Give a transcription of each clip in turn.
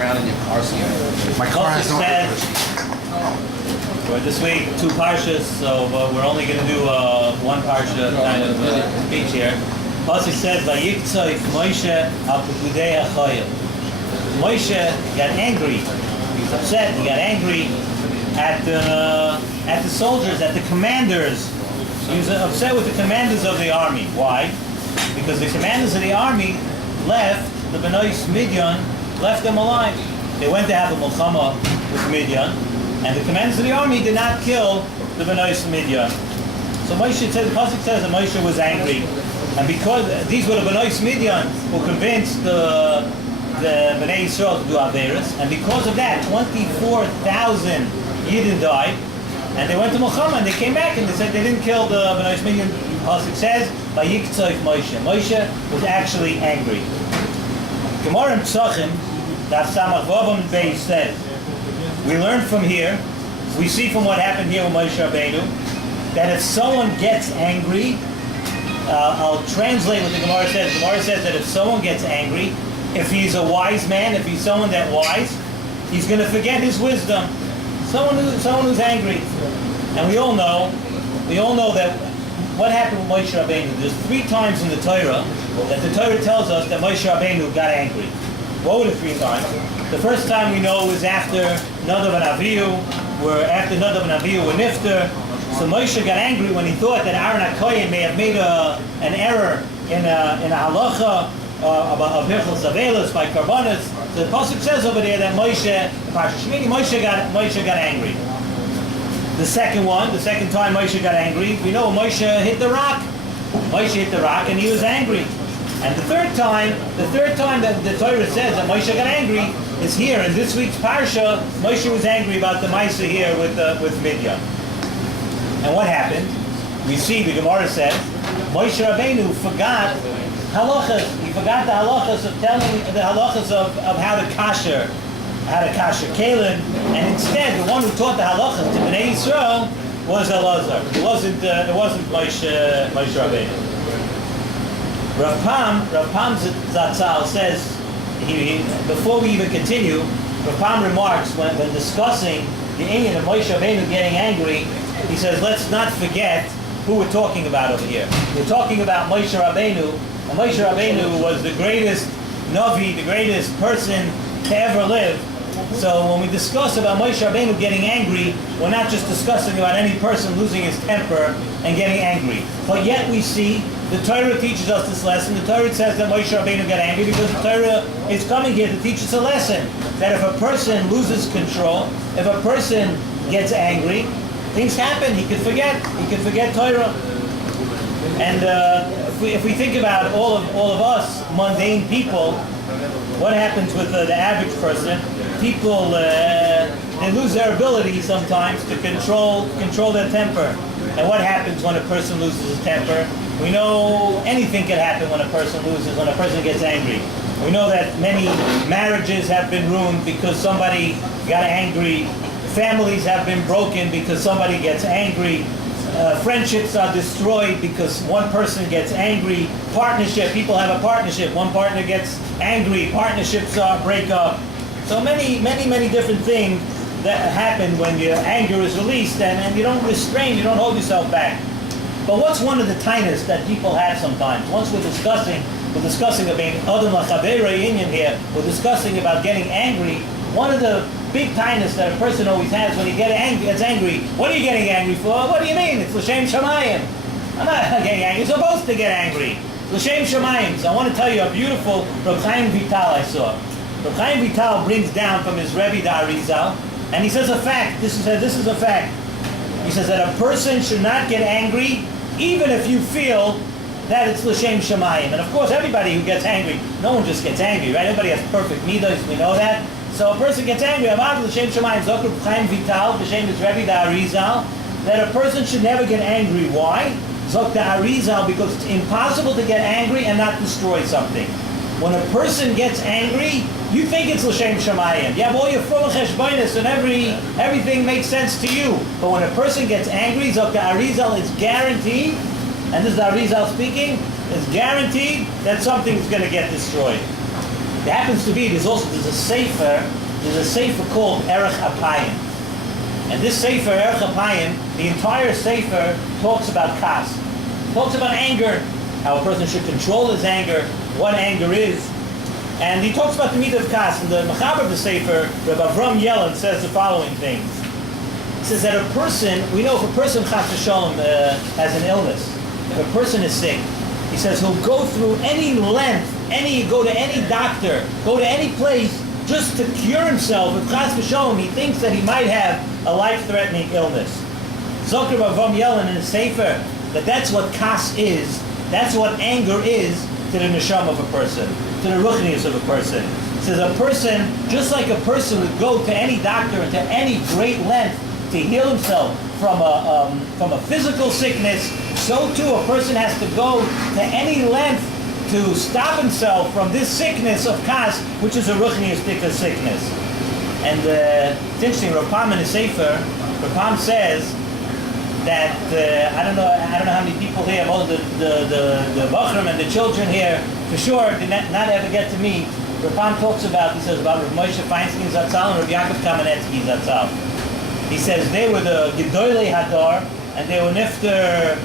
Around in your car, so my car has no air conditioning. For this week, 2 parshas, so we're only going to do one parsha kind of speech here. Pasuk says, "Vayiktzoi Moshe al pekudei hachayil." Moshe got angry. He was upset. He got angry at the soldiers, at the commanders. He was upset with the commanders of the army. Why? Because the commanders of the army left the Bnei Midian, left them alive. They went to have a milchama with Midian, and the commanders of the army did not kill the Bnei Midian. So Moshe says, the pasuk says that Moshe was angry, and because these were the Bnei Midian who convinced the Bnei Yisrael to do Averis, and because of that, 24,000 Yidden died, and they went to milchama, and they came back and they said they didn't kill the Bnei Midian. The pasuk says, "Vayiktzoi Moshe." Moshe was actually angry. Gemara in Psachim, Daf Samach Vav Amud Beis said, we learn from here, we see from what happened here with Moshe Rabbeinu, that if someone gets angry, I'll translate what the Gemara says. The Gemara says that if someone gets angry, if he's a wise man, if he's someone that wise, he's going to forget his wisdom. Someone who's angry. And we all know that what happened with Moshe Rabbeinu. There's 3 times in the Torah that the Torah tells us that Moshe Rabbeinu got angry. What were the 3 times? The first time we know was after Nadav and Avihu, were nifter. So Moshe got angry when he thought that Aaron HaKohen may have made an error in a halacha of Hilchos Avelos by Karbonos. So the pasuk says over there that Moshe got angry. The second time Moshe got angry, we know Moshe hit the rock. Moshe hit the rock and he was angry. And the third time that the Torah says that Moshe got angry is here in this week's parsha. Moshe was angry about the Masei here with Midian. And what happened? We see the Gemara says Moshe Rabbeinu forgot halachas. He forgot the halachas of telling the halachas of how to kasher Kalim, and instead the one who taught the halachas to Bnei Yisrael was Elazar. It wasn't Moshe Rabbeinu. Rav Pam Zatzal says, before we even continue, Rav Pam remarks when discussing the inyan of Moshe Rabbeinu getting angry, he says, let's not forget who we're talking about over here. We're talking about Moshe Rabbeinu, and Moshe Rabbeinu was the greatest Navi, the greatest person to ever live. So when we discuss about Moshe Rabbeinu getting angry, we're not just discussing about any person losing his temper and getting angry. But yet we see the Torah teaches us this lesson. The Torah says that Moshe Rabbeinu got angry because the Torah is coming here to teach us a lesson. That if a person loses control, if a person gets angry, things happen. He could forget Torah. And if we think about all of us mundane people, what happens with the average person? People they lose their ability sometimes to control their temper. And what happens when a person loses his temper? We know anything can happen when a person gets angry. We know that many marriages have been ruined because somebody got angry. Families have been broken because somebody gets angry. Friendships are destroyed because one person gets angry. People have a partnership. One partner gets angry. Partnerships break up. So many different things that happen when your anger is released and you don't restrain, you don't hold yourself back. But what's one of the tiniest that people have sometimes? Once we're discussing about Adam L'Chaveira Inyan here, we're discussing about getting angry. One of the big tiniest that a person always has when he gets angry. What are you getting angry for? What do you mean? It's L'Shem Shamayim. I'm not getting angry. You're supposed to get angry. L'Shem Shamayim. So I want to tell you a beautiful Reb Chaim Vital I saw. Reb Chaim Vital brings down from his Rebbe the Arizal, and he says a fact. This is a fact. He says that a person should not get angry even if you feel that it's L'Shem Shamayim. And of course, everybody who gets angry, no one just gets angry, right? Everybody has perfect midos, we know that. So a person gets angry, Avad L'Shem Shamayim, Zok Reb Chaim Vital, L'Shem is Rebbe the Arizal, that a person should never get angry. Why? Zok the Arizal, because it's impossible to get angry and not destroy something. When a person gets angry, you think it's L'Shem Shamayim. You have all your full cheshbonos and everything makes sense to you. But when a person gets angry, Zok the Arizal, it's guaranteed, and this is the Arizal speaking, it's guaranteed that something's going to get destroyed. The happens to be there's a sefer called Erech Apayim. And this sefer, Erech Apayim, the entire sefer talks about kas. Talks about anger, how a person should control his anger, what anger is. And he talks about the midah of kas. And the Mechaber of the sefer, Rabbi Avram Yellen, says the following things. He says that a person, we know if a person chas v'shalom has an illness, if a person is sick, he says he'll go through any length, go to any doctor, go to any place just to cure himself with chas v'shalom. He thinks that he might have a life-threatening illness. Zokar Rav Yellen in his sefer that that's what kas is, that's what anger is to the neshama of a person, to the ruchnius of a person. He says a person, just like a person would go to any doctor and to any great length to heal himself from a physical sickness, so too a person has to go to any length to stop himself from this sickness of kas, which is a ruchnius sickness. And it's interesting, Rav Pam in his sefer, Rav Pam says that I don't know how many people here, all the bachrim and the children here, for sure, did not ever get to meet. Rav Pam talks about, he says about Rav Moshe Feinstein Zatzal and Rav Yaakov Kamenetsky Zatzal. He says they were the Gedolei Hadar, and they were nifter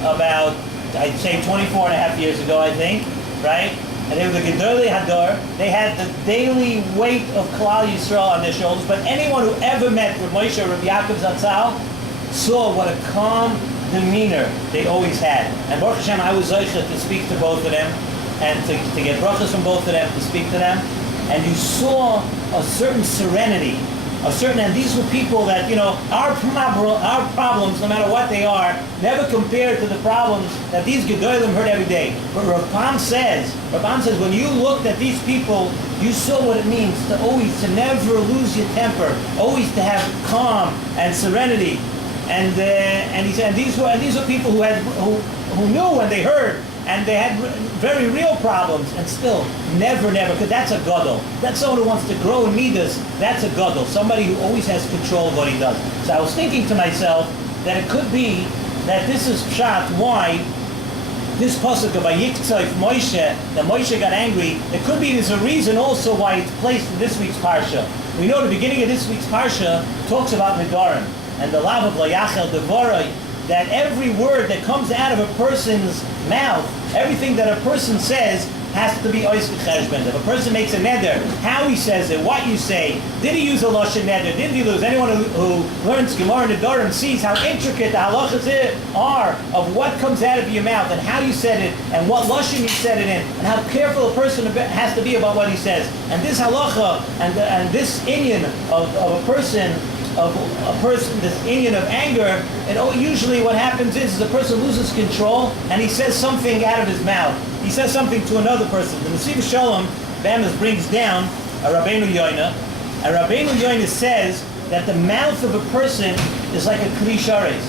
about, I'd say 24 and a half years ago, I think, right? And they were the Gedolei Hadar. They had the daily weight of Klal Yisrael on their shoulders, but anyone who ever met Rav Moshe or Rav Yaakov Zatzal saw what a calm demeanor they always had. And Baruch Hashem, I was zocheh to speak to both of them, and to get brachas from both of them, to speak to them. And you saw a certain serenity, and these were people that, our problems, no matter what they are, never compare to the problems that these Gedolim heard every day. But Rav Pam says, when you looked at these people, you saw what it means to never lose your temper, always to have calm and serenity. And he said, these were people who knew when they heard, and they had very real problems, and still never, because that's a gadol. That's someone who wants to grow in midas. That's a gadol. Somebody who always has control of what he does. So I was thinking to myself that it could be that this is pshat why this pasuk of Vayiktzayf Moshe, that Moshe got angry. It could be there's a reason also why it's placed in this week's parsha. We know the beginning of this week's parsha talks about Nidarim and the lav of Layachel Devarai, that every word that comes out of a person's mouth, everything that a person says, has to be oisik cheshbon. If a person makes a neder, how he says it, what you say, did he use a lashon neder, didn't he lose? Anyone who learns Gemara and Nedarim sees how intricate the halachas are of what comes out of your mouth and how you said it and what lashon you said it in and how careful a person has to be about what he says. And this halacha and this inyan of a person, this inyan of anger, and usually what happens is the person loses control and he says something out of his mouth. He says something to another person. The Nesiv Shalom Bamas brings down a Rabbeinu Yoina. And Rabbeinu Yoina says that the mouth of a person is like a kli shares.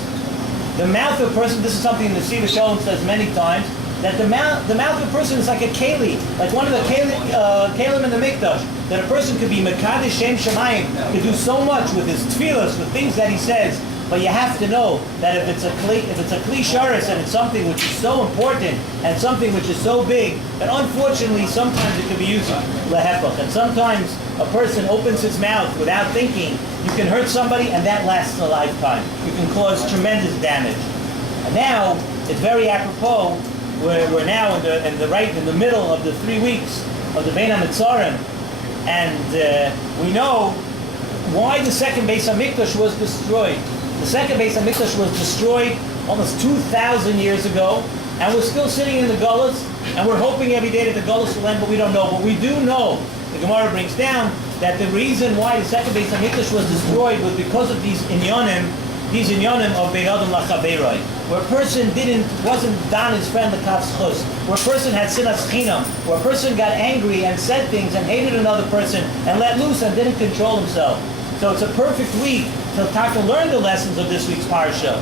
The mouth of a person, this is something the Nesiv Shalom says many times, that the mouth of a person is like a keli, like one of the kelim in the mikdash, that a person could be mekadesh shem shemayim, could do so much with his tefillas, with things that he says. But you have to know that if it's a kli sharis and it's something which is so important and something which is so big, that unfortunately sometimes it can be used lehepach. And sometimes a person opens his mouth without thinking. You can hurt somebody and that lasts a lifetime. You can cause tremendous damage. And now it's very apropos. We're now in the middle of the 3 weeks of the Bein HaMetzarim, and we know why the second Beis HaMikdash was destroyed. The second Beis HaMikdash was destroyed almost 2,000 years ago, and we're still sitting in the Gullus, and we're hoping every day that the Gullus will end, but we don't know. But we do know, the Gemara brings down, that the reason why the second Beis HaMikdash was destroyed was because of these inyanim of Bein Adam Lachaberoi, where a person wasn't don his friend the kafschus, where a person had sinas chinam, where a person got angry and said things and hated another person and let loose and didn't control himself. So it's a perfect week to learn the lessons of this week's parsha.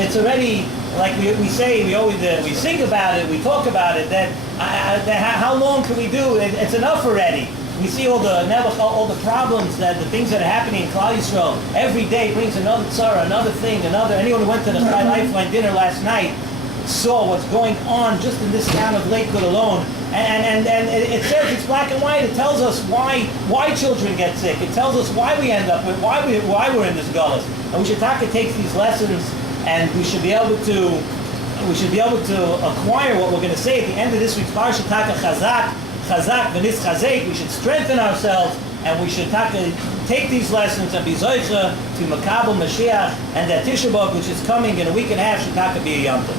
It's already, like we say, we sing about it, we talk about it, that how long can we do? It's enough already. We see all the problems, the things that are happening in Klal Yisrael. Every day brings another tzara, another thing, anyone who went to the Chai Lifeline dinner last night saw what's going on just in this town of Lakewood alone. And it says, it's black and white. It tells us why children get sick. It tells us why we end up, why we're in this gullus. And we should take these lessons, and we should be able to acquire what we're going to say at the end of this week's parsha. Taka chazak v'nis chazek. We should strengthen ourselves, and we should take these lessons and be zoicha to Makabel Mashiach, and that Tisha B'Av, which is coming in a week and a half, should be a Yom Tov.